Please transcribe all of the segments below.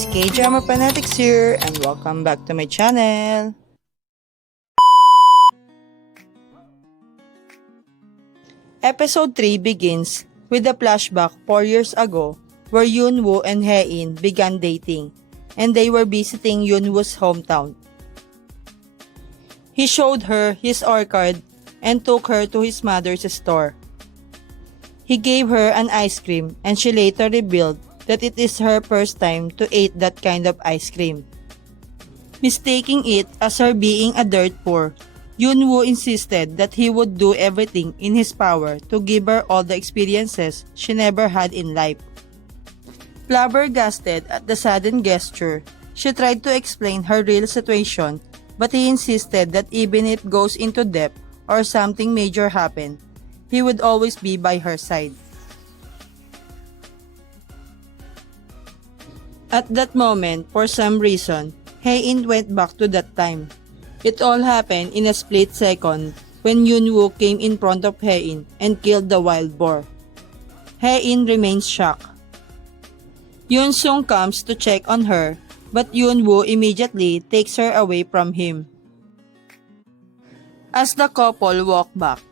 guys, K-Drama Fanatics here and welcome back to my channel. Episode 3 begins with a flashback 4 years ago where Yoonwoo and Hae-in began dating and they were visiting Yoonwoo's hometown. He showed her his orchid and took her to his mother's store. He gave her an ice cream and she later revealed that it is her first time to eat that kind of ice cream. Mistaking it as her being a dirt poor, Yoonwoo insisted that he would do everything in his power to give her all the experiences she never had in life. Flabbergasted at the sudden gesture, she tried to explain her real situation, but he insisted that even if it goes into depth or something major happened, he would always be by her side. At that moment, for some reason, Hae-in went back to that time. It all happened in a split second when Yoonwoo came in front of Hae-in and killed the wild boar. Hae-in remains shocked. Yoon-sung comes to check on her, but Yoonwoo immediately takes her away from him. As the couple walk back,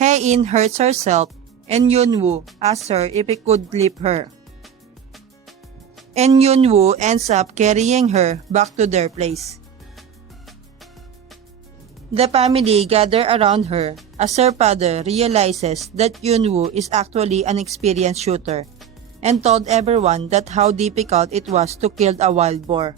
Hae-in hurts herself and Yoonwoo asks her if he could leave her. And Yoonwoo ends up carrying her back to their place. The family gather around her as her father realizes that Yoonwoo is actually an experienced shooter and told everyone that how difficult it was to kill a wild boar.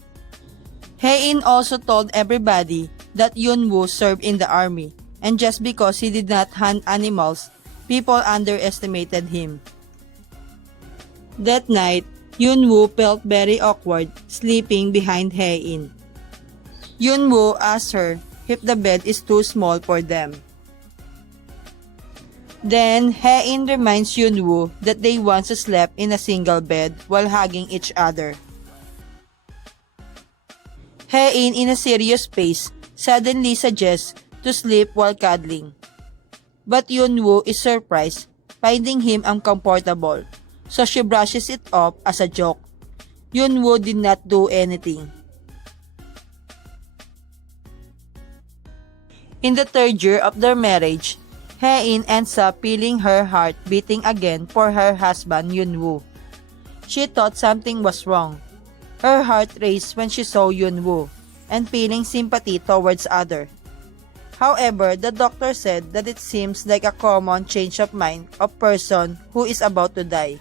Hae-in also told everybody that Yoonwoo served in the army and just because he did not hunt animals, people underestimated him. That night, Yoonwoo felt very awkward sleeping behind Hae-in. Yoonwoo asked her if the bed is too small for them. Then, Hae-in reminds Yoonwoo that they once slept in a single bed while hugging each other. Hae-in, in a serious pace, suddenly suggests to sleep while cuddling. But Yoonwoo is surprised, finding him uncomfortable, so she brushes it off as a joke. Yoonwoo did not do anything. In the third year of their marriage, Hae-in ends up feeling her heart beating again for her husband Yoonwoo. She thought something was wrong. Her heart raced when she saw Yoonwoo and feeling sympathy towards others. However, the doctor said that it seems like a common change of mind of person who is about to die.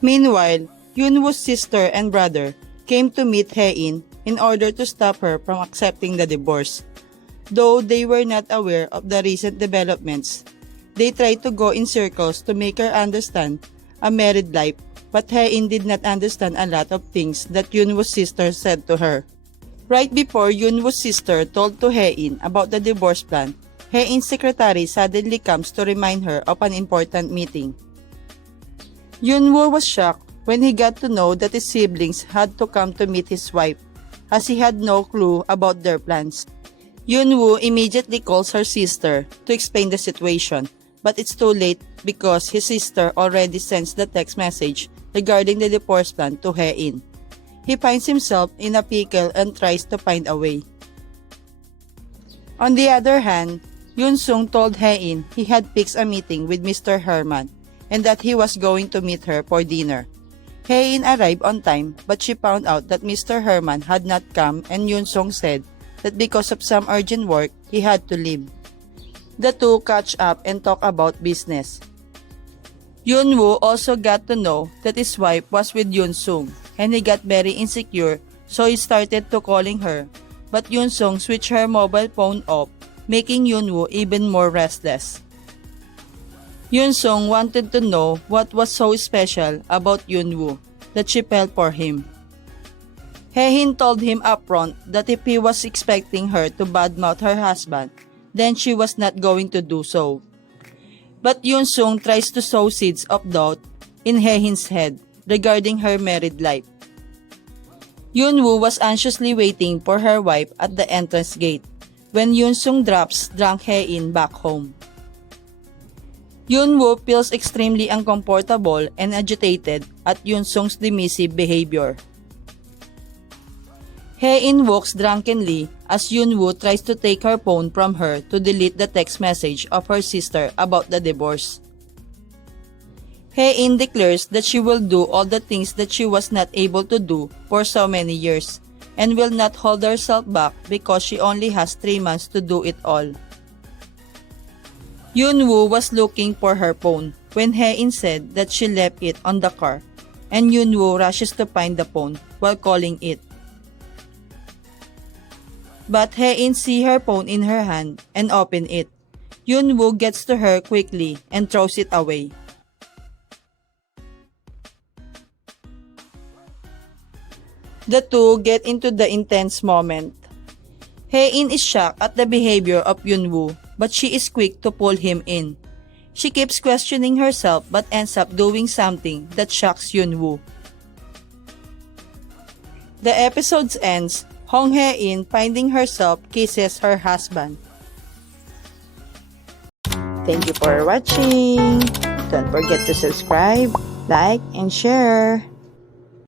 Meanwhile, Yoonwoo's sister and brother came to meet Hae-in in order to stop her from accepting the divorce. Though they were not aware of the recent developments, they tried to go in circles to make her understand a married life, but Hae-in did not understand a lot of things that Yoonwoo's sister said to her. Right before Yoonwoo's sister told to Hae-in about the divorce plan, Hae-in's secretary suddenly comes to remind her of an important meeting. Yoonwoo was shocked when he got to know that his siblings had to come to meet his wife, as he had no clue about their plans. Yoonwoo immediately calls her sister to explain the situation, but it's too late because his sister already sends the text message regarding the divorce plan to Hae-in. He finds himself in a pickle and tries to find a way. On the other hand, Yoon-sung told Hae-in he had fixed a meeting with Mr. Herman and that he was going to meet her for dinner. Hae-in arrived on time, but she found out that Mr. Herman had not come and Yoon-sung said that because of some urgent work, he had to leave. The two catch up and talk about business. Yoonwoo also got to know that his wife was with Yoon-sung and he got very insecure, so he started to calling her, but Yoon-sung switched her mobile phone off, making Yoonwoo even more restless. Yoon-sung wanted to know what was so special about Yoonwoo that she felt for him. Hae-in told him upfront that if he was expecting her to badmouth her husband, then she was not going to do so. But Yoon-sung tries to sow seeds of doubt in Hae-in's head regarding her married life. Yoonwoo was anxiously waiting for her wife at the entrance gate when Yoon-sung drops drunk Hae-in back home. Yoonwoo feels extremely uncomfortable and agitated at Yoon-sung's dismissive behavior. Hae-in walks drunkenly as Yoon-woo tries to take her phone from her to delete the text message of her sister about the divorce. Hae-in declares that she will do all the things that she was not able to do for so many years and will not hold herself back because she only has 3 months to do it all. Yoon-woo was looking for her phone when Hae-in said that she left it on the car, and Yoon-woo rushes to find the phone while calling it. But Hae-in sees her phone in her hand and opens it. Yoon-woo gets to her quickly and throws it away. The two get into the intense moment. Hae-in is shocked at the behavior of Yoon-woo, but she is quick to pull him in. She keeps questioning herself but ends up doing something that shocks Yoon-woo. The episode ends Hong Hae-in finding herself kisses her husband. Thank you for watching. Don't forget to subscribe, like, and share.